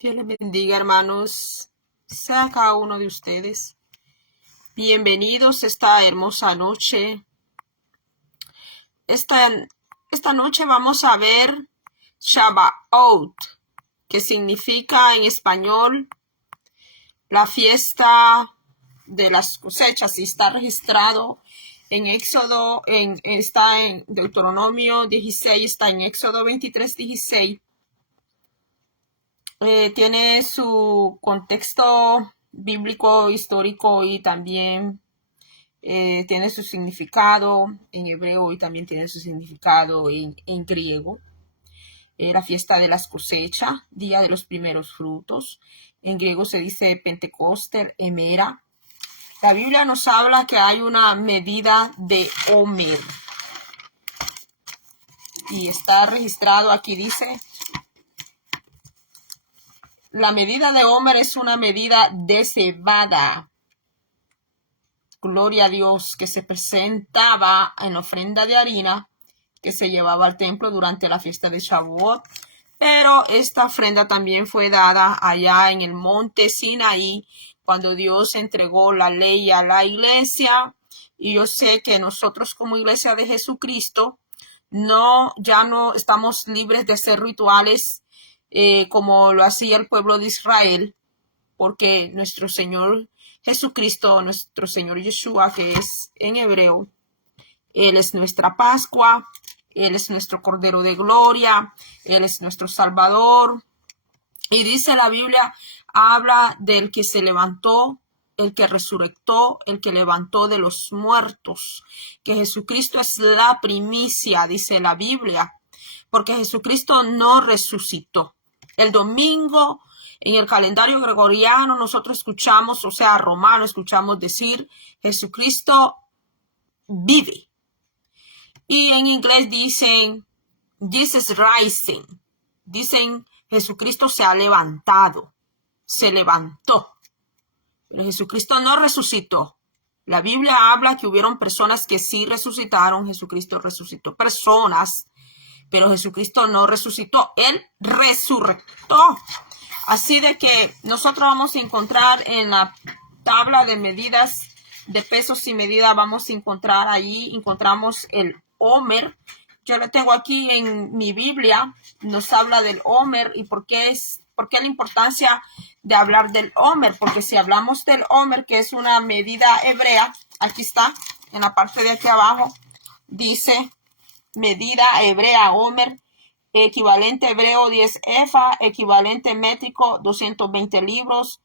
Dios les bendiga, hermanos. Sea cada uno de ustedes. Bienvenidos esta hermosa noche. Esta noche vamos a ver Shavuot, que significa en español la fiesta de las cosechas, y está registrado en Éxodo, está en Deuteronomio 16, está en Éxodo 23:16. Tiene su contexto bíblico, histórico, y también tiene su significado en hebreo y también tiene su significado en griego. La fiesta de las cosechas, día de los primeros frutos. En griego se dice Pentecostés, Emera. La Biblia nos habla que hay una medida de Homer. Y está registrado aquí, dice: la medida de Homer es una medida de cebada. Gloria a Dios, que se presentaba en ofrenda de harina que se llevaba al templo durante la fiesta de Shavuot. Pero esta ofrenda también fue dada allá en el monte Sinaí, cuando Dios entregó la ley a la iglesia. Y yo sé que nosotros como iglesia de Jesucristo ya no estamos libres de hacer rituales como lo hacía el pueblo de Israel, porque nuestro Señor Jesucristo, nuestro Señor Yeshua, que es en hebreo, Él es nuestra Pascua, Él es nuestro Cordero de Gloria, Él es nuestro Salvador. Y dice la Biblia, habla del que se levantó, el que resucitó, el que levantó de los muertos, que Jesucristo es la primicia, dice la Biblia, porque Jesucristo no resucitó. El domingo en el calendario gregoriano nosotros escuchamos, o sea, romano, escuchamos decir Jesucristo vive. Y en inglés dicen Jesus rising. Dicen Jesucristo se ha levantado, se levantó. Pero Jesucristo no resucitó. La Biblia habla que hubieron personas que sí resucitaron. Jesucristo resucitó personas, pero Jesucristo no resucitó. Él resucitó. Así de que nosotros vamos a encontrar en la tabla de medidas, de pesos y medidas, vamos a encontrar ahí, encontramos el Homer. Yo lo tengo aquí en mi Biblia, nos habla del Homer. ¿Y por qué la importancia de hablar del Homer? Porque si hablamos del Homer, que es una medida hebrea, aquí está, en la parte de aquí abajo, dice medida hebrea Homer, equivalente hebreo 10 efa, equivalente métrico 220 litros.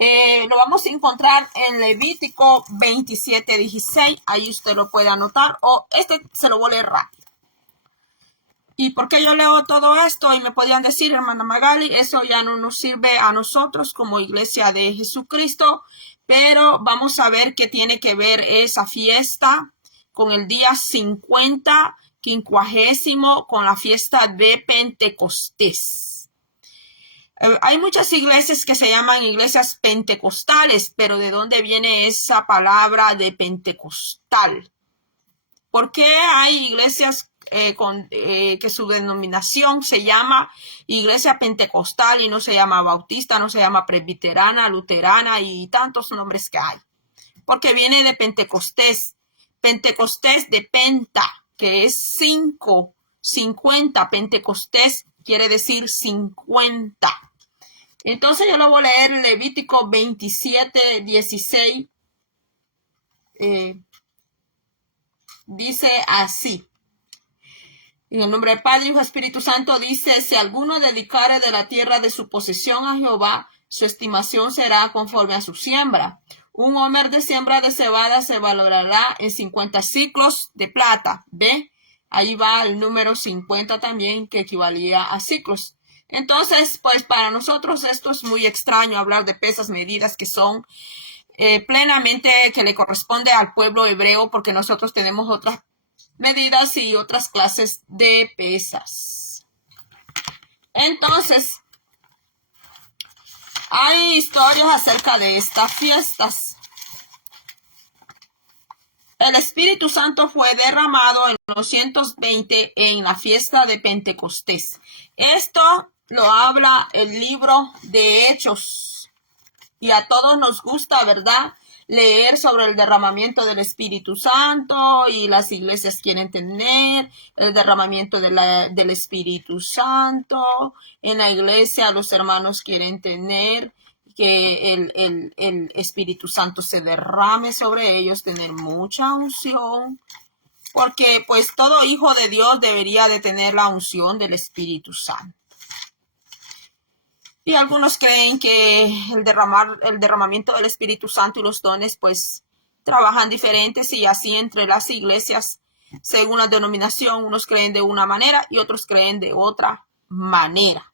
Lo vamos a encontrar en Levítico 27:16. Ahí usted lo puede anotar, o se lo voy a leer rápido. ¿Y por qué yo leo todo esto? Y me podían decir, hermana Magali, eso ya no nos sirve a nosotros como iglesia de Jesucristo, pero vamos a ver qué tiene que ver esa fiesta con el día 50, 50, con la fiesta de Pentecostés. Hay muchas iglesias que se llaman iglesias pentecostales, pero ¿de dónde viene esa palabra de pentecostal? ¿Por qué hay iglesias que su denominación se llama iglesia pentecostal y no se llama bautista, no se llama presbiterana, luterana y tantos nombres que hay? Porque viene de Pentecostés. Pentecostés de penta, que es 5, 50. Pentecostés quiere decir 50. Entonces yo lo voy a leer Levítico 27:16. Dice así: en el nombre del Padre, Hijo y Espíritu Santo, dice: si alguno dedicare de la tierra de su posesión a Jehová, su estimación será conforme a su siembra. Un homer de siembra de cebada se valorará en 50 ciclos de plata. ¿Ve? Ahí va el número 50 también, que equivalía a ciclos. Entonces, pues para nosotros esto es muy extraño, hablar de pesas, medidas que son plenamente que le corresponde al pueblo hebreo, porque nosotros tenemos otras medidas y otras clases de pesas. Entonces, hay historias acerca de estas fiestas. El Espíritu Santo fue derramado en los 120 en la fiesta de Pentecostés. Esto lo habla el libro de Hechos. Y a todos nos gusta, ¿verdad?, leer sobre el derramamiento del Espíritu Santo, y las iglesias quieren tener el derramamiento del Espíritu Santo. En la iglesia los hermanos quieren tener que el Espíritu Santo se derrame sobre ellos, tener mucha unción, porque pues todo hijo de Dios debería de tener la unción del Espíritu Santo. Y algunos creen que el derramamiento del Espíritu Santo y los dones pues trabajan diferentes, y así entre las iglesias, según la denominación, unos creen de una manera y otros creen de otra manera.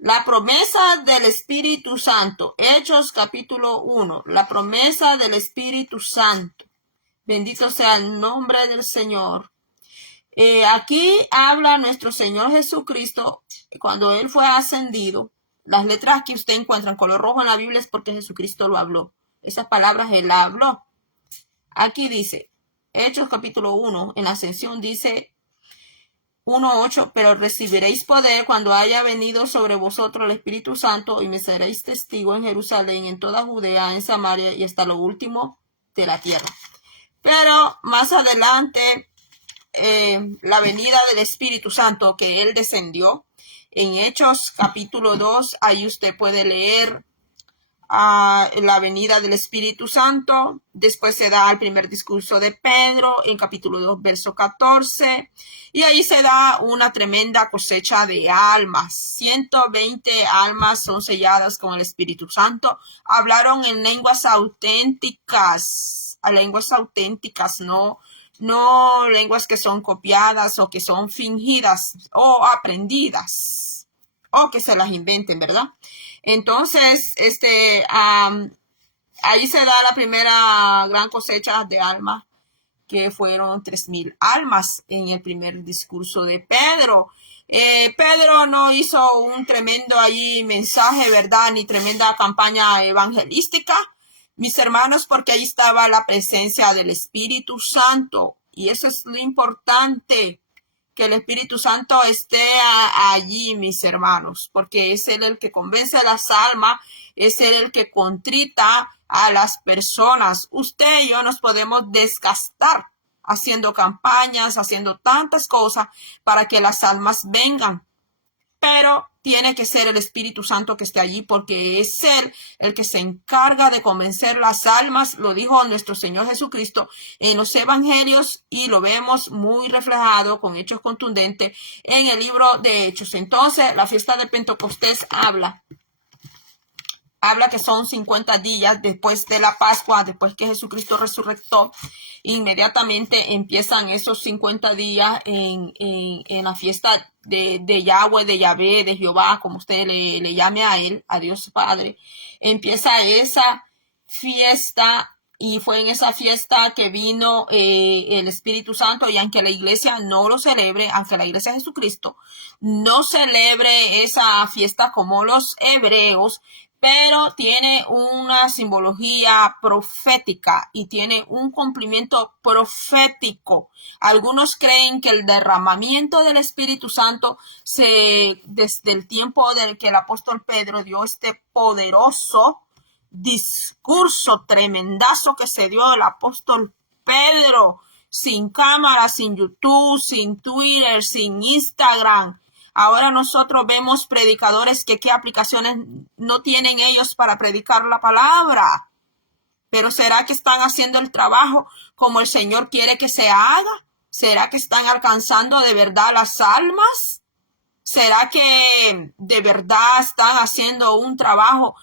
La promesa del Espíritu Santo, Hechos capítulo 1, la promesa del Espíritu Santo. Bendito sea el nombre del Señor. Aquí habla nuestro Señor Jesucristo cuando Él fue ascendido. Las letras que usted encuentra en color rojo en la Biblia es porque Jesucristo lo habló. Esas palabras Él la habló. Aquí dice, Hechos capítulo 1, en la ascensión dice 1:8, pero recibiréis poder cuando haya venido sobre vosotros el Espíritu Santo, y me seréis testigo en Jerusalén, en toda Judea, en Samaria y hasta lo último de la tierra. Pero más adelante, la venida del Espíritu Santo, que Él descendió, en Hechos capítulo 2, ahí usted puede leer la venida del Espíritu Santo. Después se da el primer discurso de Pedro en capítulo 2, verso 14, y ahí se da una tremenda cosecha de almas. 120 almas son selladas con el Espíritu Santo. Hablaron en lenguas auténticas, no lenguas que son copiadas o que son fingidas o aprendidas o que se las inventen, ¿verdad? Entonces, ahí se da la primera gran cosecha de almas, que fueron 3,000 almas en el primer discurso de Pedro. Pedro no hizo un tremendo ahí mensaje, ¿verdad?, ni tremenda campaña evangelística, mis hermanos, porque ahí estaba la presencia del Espíritu Santo. Y eso es lo importante, que el Espíritu Santo esté allí, mis hermanos, porque es Él el que convence a las almas, es Él el que contrita a las personas. Usted y yo nos podemos desgastar haciendo campañas, haciendo tantas cosas para que las almas vengan, pero tiene que ser el Espíritu Santo que esté allí, porque es Él el que se encarga de convencer las almas. Lo dijo nuestro Señor Jesucristo en los evangelios, y lo vemos muy reflejado con hechos contundentes en el libro de Hechos. Entonces, la fiesta de Pentecostés habla que son 50 días después de la Pascua, después que Jesucristo resucitó. Inmediatamente empiezan esos 50 días en la fiesta de Yahweh, de Yahvé, de Jehová, como usted le llame a Él, a Dios Padre. Empieza esa fiesta, y fue en esa fiesta que vino el Espíritu Santo. Y aunque la iglesia no lo celebre, aunque la iglesia de Jesucristo no celebre esa fiesta como los hebreos, pero tiene una simbología profética y tiene un cumplimiento profético. Algunos creen que el derramamiento del Espíritu Santo desde el tiempo del que el apóstol Pedro dio este poderoso discurso tremendazo que se dio el apóstol Pedro, sin cámara, sin YouTube, sin Twitter, sin Instagram. Ahora nosotros vemos predicadores que qué aplicaciones no tienen ellos para predicar la palabra. Pero ¿será que están haciendo el trabajo como el Señor quiere que se haga? ¿Será que están alcanzando de verdad las almas? ¿Será que de verdad están haciendo un trabajo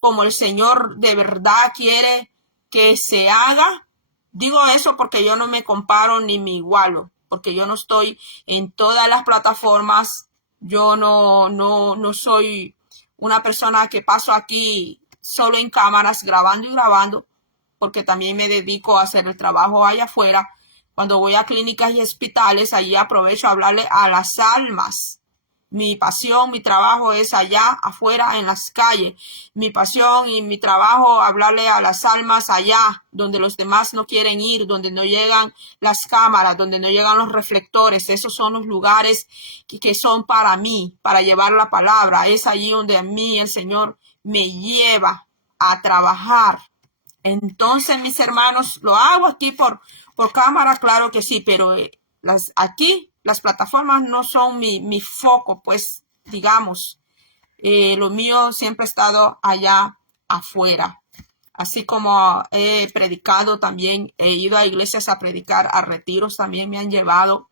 como el Señor de verdad quiere que se haga? Digo eso porque yo no me comparo ni me igualo, porque yo no estoy en todas las plataformas. Yo no soy una persona que paso aquí solo en cámaras grabando y grabando, porque también me dedico a hacer el trabajo allá afuera. Cuando voy a clínicas y hospitales, allí aprovecho a hablarle a las almas. Mi pasión, mi trabajo es allá afuera en las calles. Mi pasión y mi trabajo, hablarle a las almas allá, donde los demás no quieren ir, donde no llegan las cámaras, donde no llegan los reflectores. Esos son los lugares que son para mí, para llevar la palabra. Es allí donde a mí el Señor me lleva a trabajar. Entonces, mis hermanos, lo hago aquí por cámara, claro que sí, pero aquí las plataformas no son mi foco, pues, digamos. Lo mío siempre ha estado allá afuera. Así como he predicado también, he ido a iglesias a predicar, a retiros también me han llevado.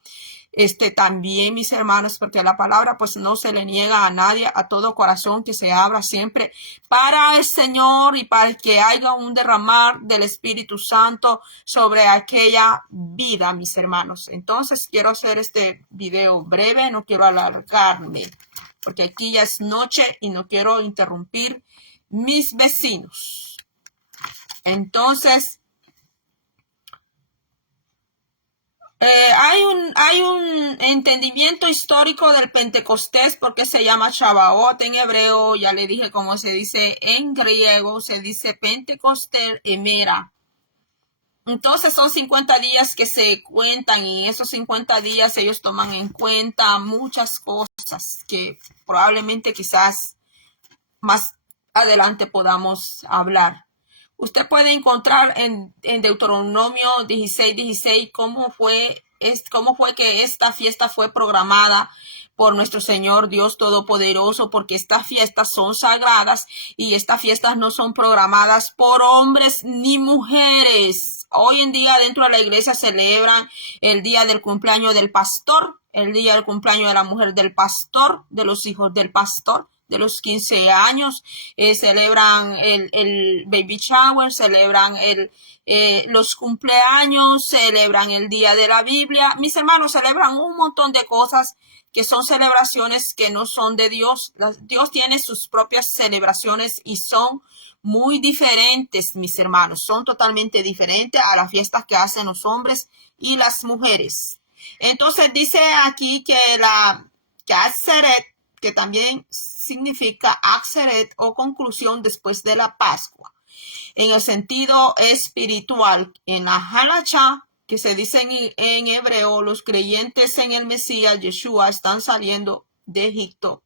También, mis hermanos, porque la palabra pues no se le niega a nadie, a todo corazón que se abra siempre para el Señor y para que haya un derramar del Espíritu Santo sobre aquella vida, mis hermanos. Entonces quiero hacer este video breve, no quiero alargarme, porque aquí ya es noche y no quiero interrumpir mis vecinos. Entonces, hay un entendimiento histórico del Pentecostés porque se llama Shavuot en hebreo, ya le dije cómo se dice en griego, se dice Pentecostés Emera. Entonces son 50 días que se cuentan y en esos 50 días ellos toman en cuenta muchas cosas que probablemente quizás más adelante podamos hablar. Usted puede encontrar en Deuteronomio 16:16 cómo fue que esta fiesta fue programada por nuestro Señor Dios Todopoderoso, porque estas fiestas son sagradas y estas fiestas no son programadas por hombres ni mujeres. Hoy en día dentro de la iglesia celebran el día del cumpleaños del pastor, el día del cumpleaños de la mujer del pastor, de los hijos del pastor, de los 15 años, celebran el baby shower, celebran los cumpleaños, celebran el día de la Biblia. Mis hermanos, celebran un montón de cosas que son celebraciones que no son de Dios. Dios tiene sus propias celebraciones y son muy diferentes, mis hermanos. Son totalmente diferentes a las fiestas que hacen los hombres y las mujeres. Entonces dice aquí que que Atzeret, que también significa Atzeret o conclusión después de la Pascua. En el sentido espiritual, en la Halacha, que se dice en hebreo, los creyentes en el Mesías Yeshua están saliendo de Egipto,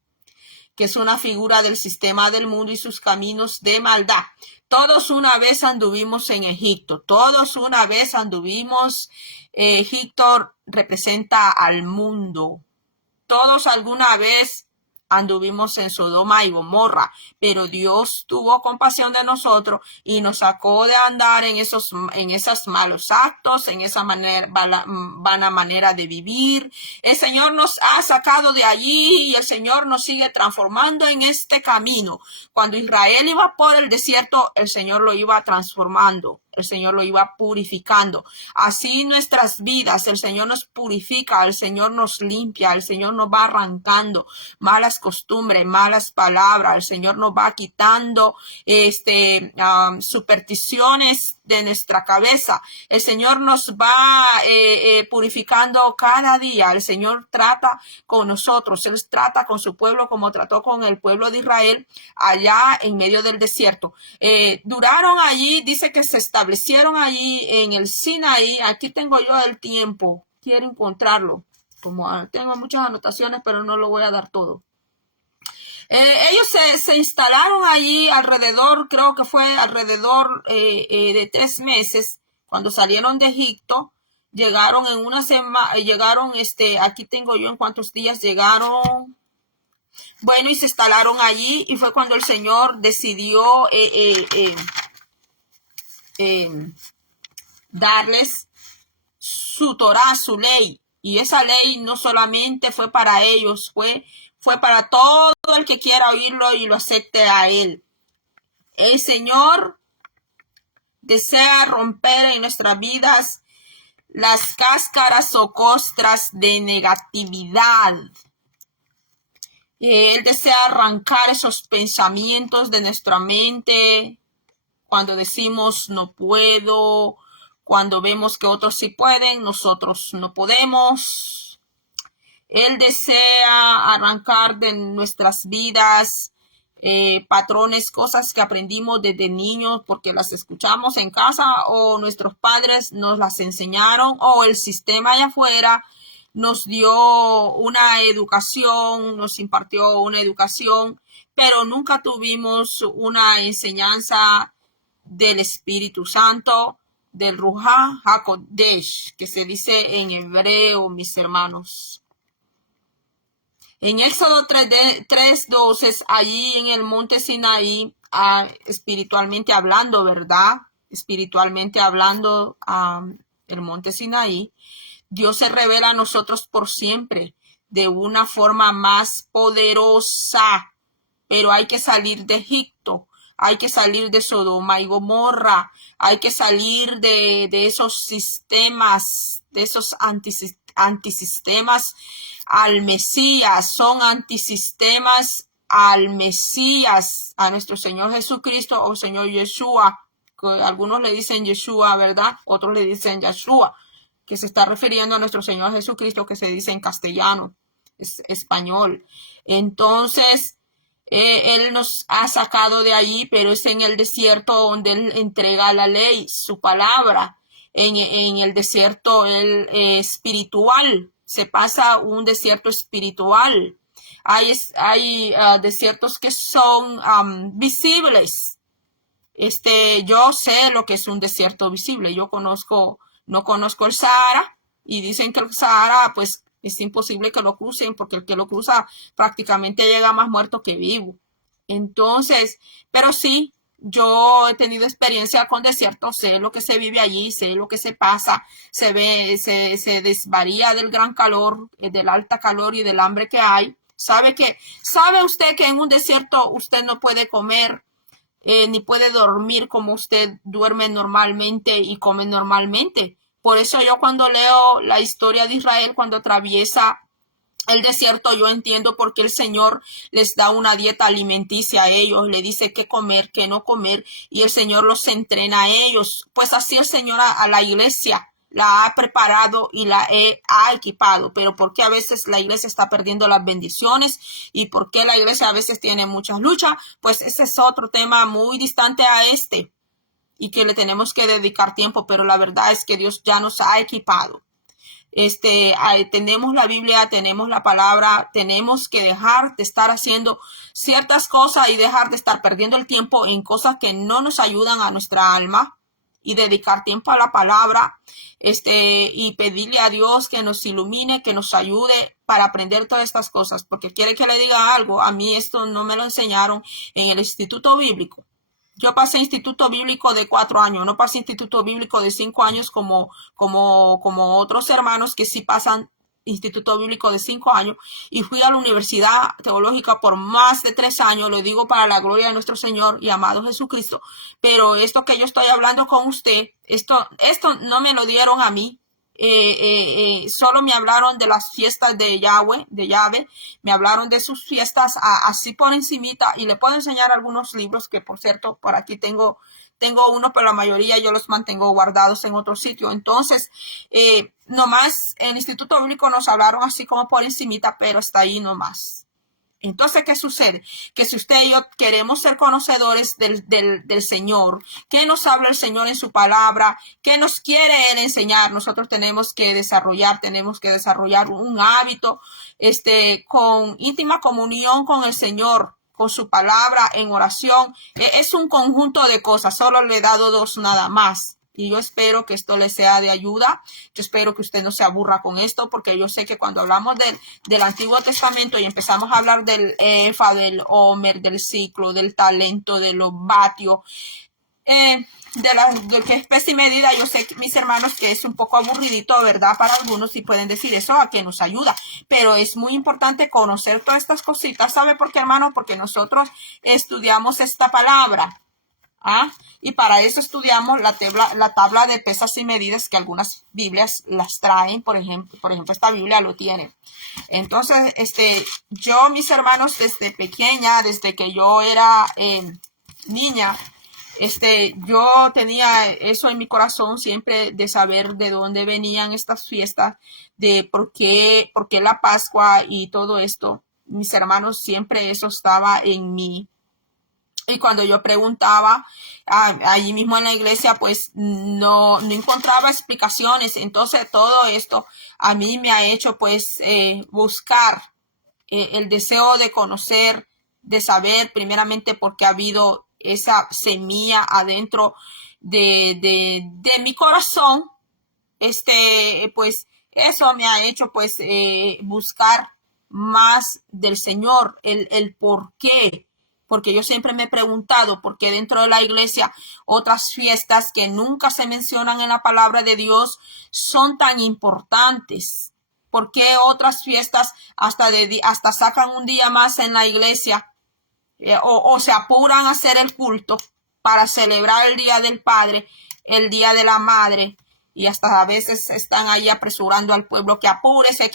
que es una figura del sistema del mundo y sus caminos de maldad. Todos una vez anduvimos en Egipto, todos una vez anduvimos. Egipto representa al mundo. Todos alguna vez anduvimos en Sodoma y Gomorra, pero Dios tuvo compasión de nosotros y nos sacó de andar en esos malos actos, en esa vana manera de vivir. El Señor nos ha sacado de allí y el Señor nos sigue transformando en este camino. Cuando Israel iba por el desierto, el Señor lo iba transformando. El Señor lo iba purificando. Así nuestras vidas, el Señor nos purifica, el Señor nos limpia, el Señor nos va arrancando malas costumbres, malas palabras, el Señor nos va quitando supersticiones de nuestra cabeza. El Señor nos va purificando cada día. El Señor trata con nosotros, Él trata con su pueblo como trató con el pueblo de Israel allá en medio del desierto. Duraron allí, dice que se establecieron allí en el Sinaí. Aquí tengo yo el tiempo, quiero encontrarlo. Como tengo muchas anotaciones, pero no lo voy a dar todo. Ellos se instalaron allí alrededor, creo que fue alrededor de 3 meses, cuando salieron de Egipto. Llegaron en una semana, aquí tengo yo en cuántos días llegaron. Bueno, y se instalaron allí y fue cuando el Señor decidió darles su Torá, su ley. Y esa ley no solamente fue para ellos, fue para todo el que quiera oírlo y lo acepte a Él. El Señor desea romper en nuestras vidas las cáscaras o costras de negatividad. Él desea arrancar esos pensamientos de nuestra mente cuando decimos no puedo, cuando vemos que otros sí pueden, nosotros no podemos. Él desea arrancar de nuestras vidas patrones, cosas que aprendimos desde niños porque las escuchamos en casa o nuestros padres nos las enseñaron o el sistema allá afuera nos dio una educación, nos impartió una educación, pero nunca tuvimos una enseñanza del Espíritu Santo, del Ruach HaKodesh, que se dice en hebreo, mis hermanos. En Éxodo 3:12, allí en el monte Sinaí, espiritualmente hablando, ¿verdad? Espiritualmente hablando, el monte Sinaí, Dios se revela a nosotros por siempre de una forma más poderosa, pero hay que salir de Egipto, hay que salir de Sodoma y Gomorra, hay que salir de esos sistemas, de esos antisistemas al Mesías, son antisistemas al Mesías, a nuestro Señor Jesucristo o Señor Yeshua, que algunos le dicen Yeshua, ¿verdad? Otros le dicen Yeshua, que se está refiriendo a nuestro Señor Jesucristo, que se dice en castellano, es español. Entonces, Él nos ha sacado de ahí, pero es en el desierto donde Él entrega la ley, su palabra. En el desierto espiritual, se pasa un desierto espiritual. Hay desiertos que son visibles. Yo sé lo que es un desierto visible. No conozco el Sahara y dicen que el Sahara, pues, es imposible que lo crucen porque el que lo cruza prácticamente llega más muerto que vivo. Entonces, pero sí, yo he tenido experiencia con desiertos, sé lo que se vive allí, sé lo que se pasa, se desvaría del gran calor, del alta calor y del hambre que hay. ¿Sabe usted que en un desierto usted no puede comer ni puede dormir como usted duerme normalmente y come normalmente? Por eso yo cuando leo la historia de Israel, cuando atraviesa el desierto, yo entiendo por qué el Señor les da una dieta alimenticia a ellos, le dice qué comer, qué no comer, y el Señor los entrena a ellos. Pues así el Señor a la iglesia la ha preparado y ha equipado. Pero ¿por qué a veces la iglesia está perdiendo las bendiciones? ¿Y por qué la iglesia a veces tiene muchas luchas? Pues ese es otro tema muy distante a este y que le tenemos que dedicar tiempo, pero la verdad es que Dios ya nos ha equipado. Tenemos la Biblia, tenemos la palabra, tenemos que dejar de estar haciendo ciertas cosas y dejar de estar perdiendo el tiempo en cosas que no nos ayudan a nuestra alma y dedicar tiempo a la palabra, y pedirle a Dios que nos ilumine, que nos ayude para aprender todas estas cosas, porque quiere que le diga algo. A mí esto no me lo enseñaron en el instituto bíblico. Yo pasé instituto bíblico de 4 años, no pasé instituto bíblico de 5 años como otros hermanos que sí pasan instituto bíblico de 5 años, y fui a la universidad teológica por más de 3 años, lo digo para la gloria de nuestro Señor y amado Jesucristo. Pero esto que yo estoy hablando con usted, esto no me lo dieron a mí. Solo me hablaron de las fiestas de Yahweh, me hablaron de sus fiestas así por encimita, y le puedo enseñar algunos libros que, por cierto, por aquí tengo uno, pero la mayoría yo los mantengo guardados en otro sitio. Entonces, nomás en el Instituto Bíblico nos hablaron así como por encimita, pero hasta ahí nomás. Entonces, ¿qué sucede? Que si usted y yo queremos ser conocedores del Señor, ¿qué nos habla el Señor en su palabra? ¿Qué nos quiere Él enseñar? Nosotros tenemos que desarrollar un hábito, con íntima comunión con el Señor, con su palabra, en oración. Es un conjunto de cosas, solo le he dado 2 nada más. Y yo espero que esto le sea de ayuda. Yo espero que usted no se aburra con esto, porque yo sé que cuando hablamos del Antiguo Testamento y empezamos a hablar del Efa, del Homer, del ciclo, del talento, de los vatios, de qué especie y medida, yo sé, mis hermanos, que es un poco aburridito, ¿verdad? Para algunos, y pueden decir eso, a que nos ayuda. Pero es muy importante conocer todas estas cositas. ¿Sabe por qué, hermano? Porque nosotros estudiamos esta palabra. Y para eso estudiamos la tabla de pesas y medidas, que algunas Biblias las traen. Por ejemplo, esta Biblia lo tiene. Entonces, yo, mis hermanos, desde pequeña, desde que yo era niña, yo tenía eso en mi corazón siempre de saber de dónde venían estas fiestas, de por qué la Pascua y todo esto. Mis hermanos, siempre eso estaba en mí. Y cuando yo preguntaba allí mismo en la iglesia, pues no encontraba explicaciones. Entonces todo esto a mí me ha hecho pues buscar el deseo de conocer, de saber primeramente por qué ha habido esa semilla adentro de mi corazón. Pues eso me ha hecho pues buscar más del Señor, el por qué. Porque yo siempre me he preguntado por qué dentro de la iglesia otras fiestas que nunca se mencionan en la palabra de Dios son tan importantes. ¿Por qué otras fiestas hasta sacan un día más en la iglesia o se apuran a hacer el culto para celebrar el Día del Padre, el Día de la Madre? Y hasta a veces están ahí apresurando al pueblo que apúrese,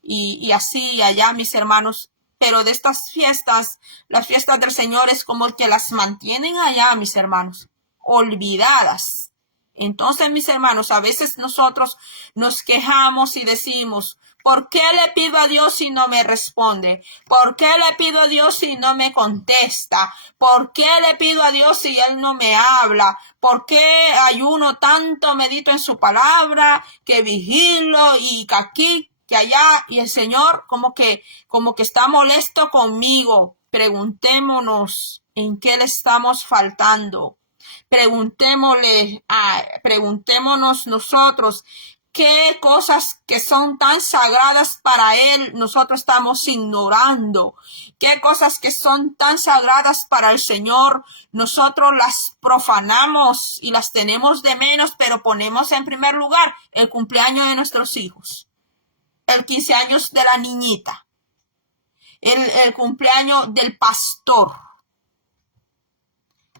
y así y allá, mis hermanos. Pero de estas fiestas, las fiestas del Señor es como el que las mantienen allá, mis hermanos, olvidadas. Entonces, mis hermanos, a veces nosotros nos quejamos y decimos, ¿por qué le pido a Dios si no me responde? ¿Por qué le pido a Dios si no me contesta? ¿Por qué le pido a Dios si Él no me habla? ¿Por qué ayuno tanto, medito en su palabra, que vigilo y que aquí, que allá? Y el Señor como que está molesto conmigo. Preguntémonos en qué le estamos faltando. Preguntémonos nosotros qué cosas que son tan sagradas para Él nosotros estamos ignorando. Qué cosas que son tan sagradas para el Señor nosotros las profanamos y las tenemos de menos, pero ponemos en primer lugar el cumpleaños de nuestros hijos, el 15 años de la niñita, el cumpleaños del pastor.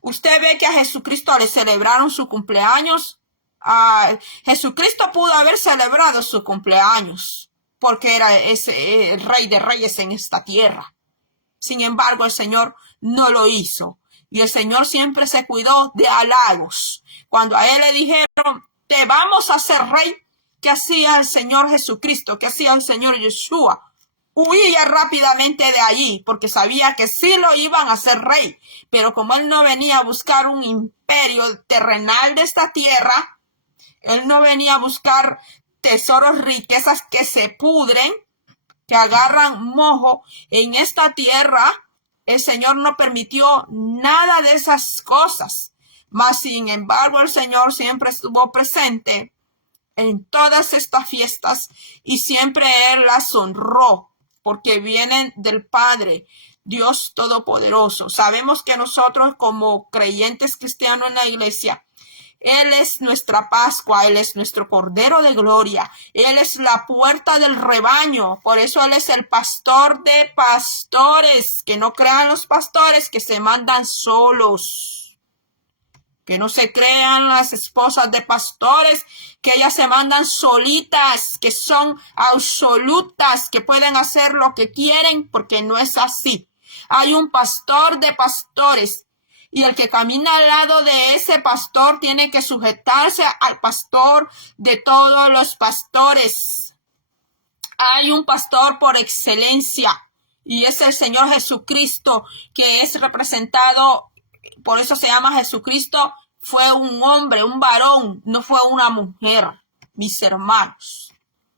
Usted ve que a Jesucristo le celebraron su cumpleaños. Jesucristo pudo haber celebrado su cumpleaños porque era el Rey de Reyes en esta tierra. Sin embargo, el Señor no lo hizo. Y el Señor siempre se cuidó de halagos. Cuando a Él le dijeron, te vamos a hacer rey, ¿qué hacía el Señor Jesucristo? ¿Qué hacía el Señor Yeshua? Huía rápidamente de allí porque sabía que sí lo iban a hacer rey. Pero como Él no venía a buscar un imperio terrenal de esta tierra, Él no venía a buscar tesoros, riquezas que se pudren, que agarran mojo en esta tierra. El Señor no permitió nada de esas cosas. Mas, sin embargo, el Señor siempre estuvo presente en todas estas fiestas y siempre Él las honró porque vienen del Padre, Dios Todopoderoso. Sabemos que nosotros como creyentes cristianos en la iglesia, Él es nuestra Pascua, Él es nuestro Cordero de Gloria, Él es la puerta del rebaño, por eso Él es el pastor de pastores. Que no crean los pastores que se mandan solos. Que no se crean las esposas de pastores, que ellas se mandan solitas, que son absolutas, que pueden hacer lo que quieren, porque no es así. Hay un pastor de pastores y el que camina al lado de ese pastor tiene que sujetarse al pastor de todos los pastores. Hay un pastor por excelencia y es el Señor Jesucristo, que es representado. Por eso se llama Jesucristo. Fue un hombre, un varón, no fue una mujer, mis hermanos.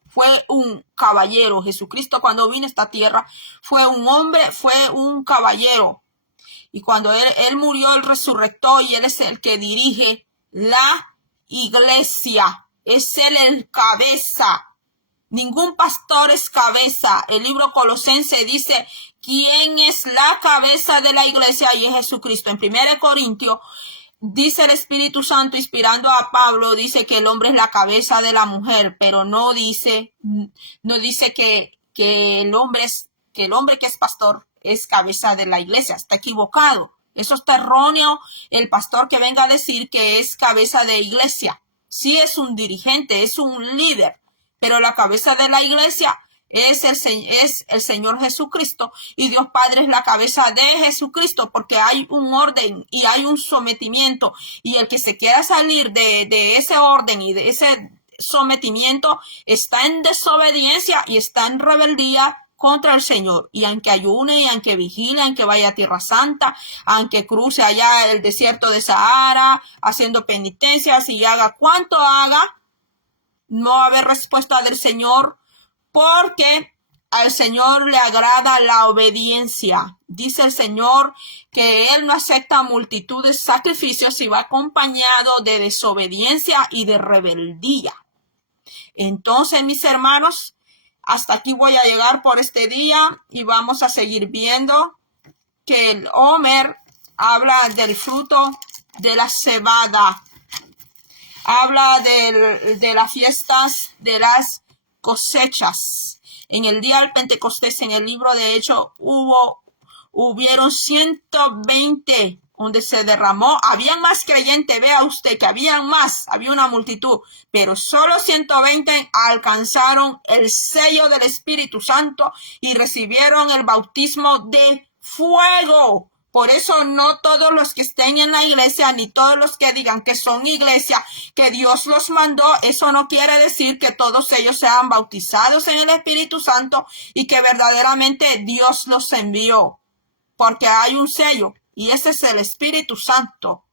Fue un caballero. Jesucristo cuando vino a esta tierra fue un hombre, fue un caballero. Y cuando él murió, Él resucitó y Él es el que dirige la iglesia. Es Él el cabeza. Ningún pastor es cabeza. El libro Colosense dice quién es la cabeza de la iglesia y es Jesucristo. En 1 Corintios dice el Espíritu Santo inspirando a Pablo, dice que el hombre es la cabeza de la mujer, pero no dice que el hombre que es pastor es cabeza de la iglesia. Está equivocado. Eso está erróneo. El pastor que venga a decir que es cabeza de iglesia. Sí es un dirigente, es un líder. Pero la cabeza de la iglesia es el Señor Jesucristo, y Dios Padre es la cabeza de Jesucristo, porque hay un orden y hay un sometimiento, y el que se quiera salir de ese orden y de ese sometimiento está en desobediencia y está en rebeldía contra el Señor. Y aunque ayune, y aunque vigile, aunque vaya a Tierra Santa, aunque cruce allá el desierto de Sahara haciendo penitencias y haga cuanto haga, no va a haber respuesta del Señor, porque al Señor le agrada la obediencia. Dice el Señor que Él no acepta multitud de sacrificios si va acompañado de desobediencia y de rebeldía. Entonces, mis hermanos, hasta aquí voy a llegar por este día, y vamos a seguir viendo que el Homer habla del fruto de la cebada. Habla de las fiestas de las cosechas. En el día del Pentecostés, en el libro de Hechos, hubieron 120 donde se derramó. Habían más creyentes, vea usted que habían más, había una multitud, pero solo 120 alcanzaron el sello del Espíritu Santo y recibieron el bautismo de fuego. Por eso no todos los que estén en la iglesia, ni todos los que digan que son iglesia, que Dios los mandó, eso no quiere decir que todos ellos sean bautizados en el Espíritu Santo y que verdaderamente Dios los envió, porque hay un sello y ese es el Espíritu Santo.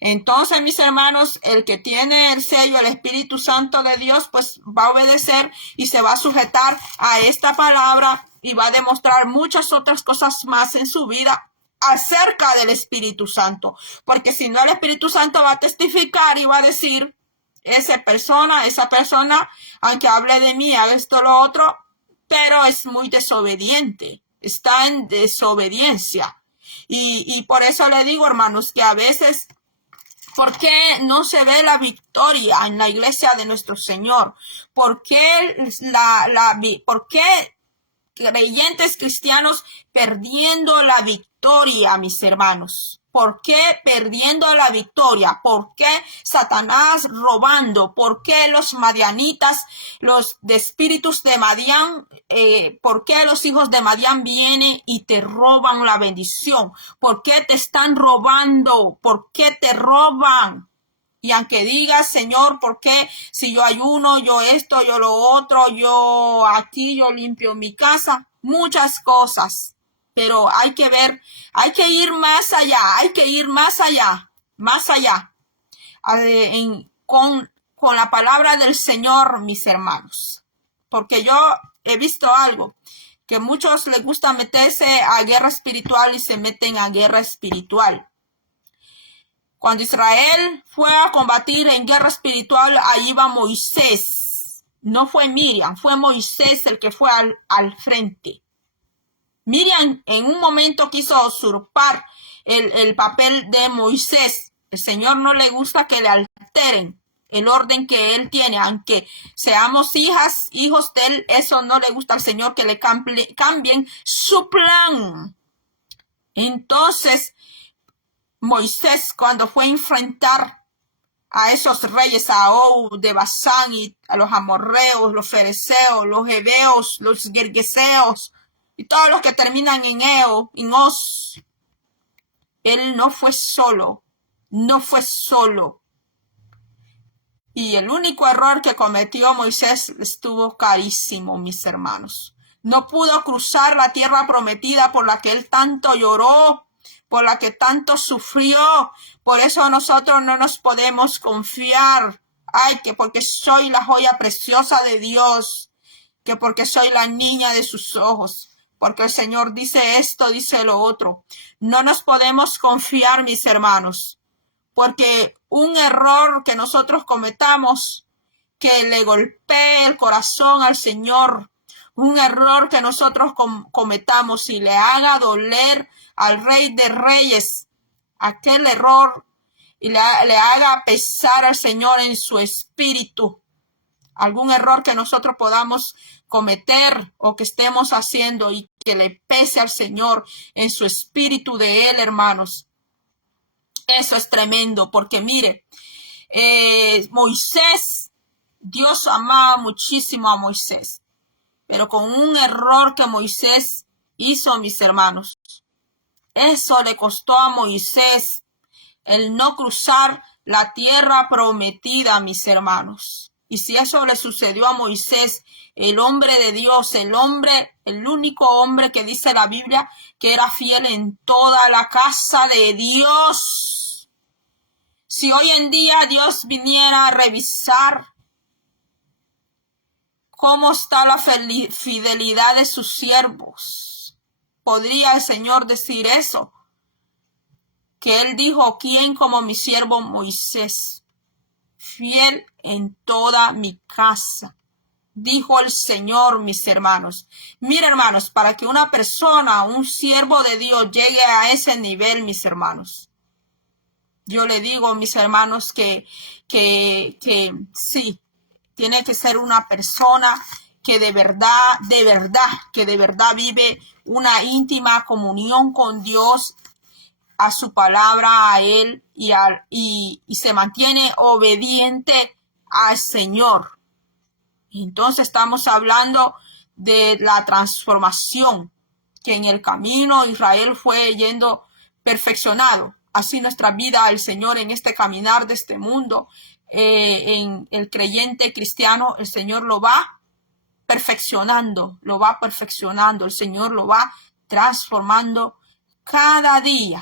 Entonces, mis hermanos, el que tiene el sello, el Espíritu Santo de Dios, pues va a obedecer y se va a sujetar a esta palabra y va a demostrar muchas otras cosas más en su vida acerca del Espíritu Santo. Porque si no, el Espíritu Santo va a testificar y va a decir, esa persona, aunque hable de mí, haga esto, lo otro, pero es muy desobediente, está en desobediencia. Y por eso le digo, hermanos, que a veces, ¿por qué no se ve la victoria en la iglesia de nuestro Señor? ¿Por qué creyentes cristianos perdiendo la victoria, mis hermanos? ¿Por qué perdiendo la victoria? ¿Por qué Satanás robando? ¿Por qué los madianitas, los de espíritus de Madián, por qué los hijos de Madián vienen y te roban la bendición? ¿Por qué te están robando? ¿Por qué te roban? Y aunque digas, Señor, ¿por qué si yo ayuno, yo esto, yo lo otro, yo aquí, yo limpio mi casa? Muchas cosas. Pero hay que ver, hay que ir más allá, más allá. Con la palabra del Señor, mis hermanos. Porque yo he visto algo, que muchos les gusta meterse a guerra espiritual y se meten a guerra espiritual. Cuando Israel fue a combatir en guerra espiritual, ahí va Moisés. No fue Miriam, fue Moisés el que fue al frente. Miriam en un momento quiso usurpar el papel de Moisés. El Señor no le gusta que le alteren el orden que Él tiene. Aunque seamos hijos de Él, eso no le gusta al Señor, que le cambien su plan. Entonces, Moisés, cuando fue a enfrentar a esos reyes, a Og de Basán, y a los amorreos, los fereceos, los heveos, los girgeseos, y todos los que terminan en eo, en os, él no fue solo. Y el único error que cometió Moisés estuvo carísimo, mis hermanos. No pudo cruzar la tierra prometida por la que él tanto lloró, por la que tanto sufrió. Por eso nosotros no nos podemos confiar. Ay, que porque soy la joya preciosa de Dios, que porque soy la niña de sus ojos, porque el Señor dice esto, dice lo otro. No nos podemos confiar, mis hermanos, porque un error que nosotros cometamos, que le golpee el corazón al Señor, un error que nosotros cometamos y le haga doler al Rey de Reyes, aquel error, y le haga pesar al Señor en su espíritu. Algún error que nosotros podamos cometer o que estemos haciendo y que le pese al Señor en su espíritu de Él, hermanos. Eso es tremendo, porque mire, Moisés, Dios amaba muchísimo a Moisés. pero con un error que Moisés hizo, mis hermanos. Eso le costó a Moisés el no cruzar la tierra prometida, mis hermanos. Y si eso le sucedió a Moisés, el hombre de Dios, el único hombre que dice la Biblia que era fiel en toda la casa de Dios. Si hoy en día Dios viniera a revisar cómo está la fidelidad de sus siervos, ¿podría el Señor decir eso? Que Él dijo, ¿quién como mi siervo Moisés? Fiel en toda mi casa, dijo el Señor, mis hermanos. Mira, hermanos, para que una persona, un siervo de Dios, llegue a ese nivel, mis hermanos, yo le digo, mis hermanos, que sí, tiene que ser una persona que de verdad vive una íntima comunión con Dios, a su palabra, a Él, y se mantiene obediente al Señor. Entonces estamos hablando de la transformación que en el camino Israel fue yendo perfeccionado. Así nuestra vida, el Señor en este caminar de este mundo, en el creyente cristiano, el Señor lo va perfeccionando, el Señor lo va transformando cada día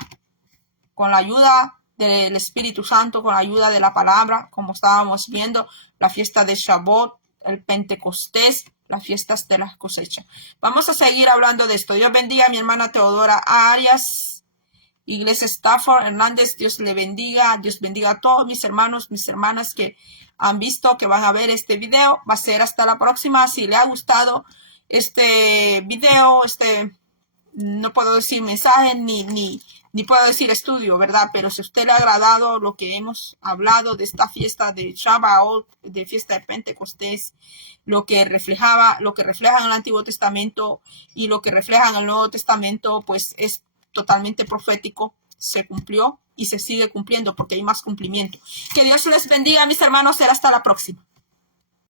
con la ayuda del Espíritu Santo, con la ayuda de la palabra, como estábamos viendo, la fiesta de Shavuot, el Pentecostés, las fiestas de las cosechas. Vamos a seguir hablando de esto. Dios bendiga a mi hermana Teodora Arias, Iglesia Stafford Hernández. Dios le bendiga. Dios bendiga a todos mis hermanos, mis hermanas que han visto, que van a ver este video. Va a ser hasta la próxima. Si le ha gustado este video, no puedo decir mensaje ni puedo decir estudio, ¿verdad? Pero si a usted le ha agradado lo que hemos hablado de esta fiesta de Shavuot, de fiesta de Pentecostés, lo que refleja en el Antiguo Testamento y lo que refleja en el Nuevo Testamento, pues es totalmente profético, se cumplió y se sigue cumpliendo porque hay más cumplimiento. Que Dios les bendiga, mis hermanos, será hasta la próxima.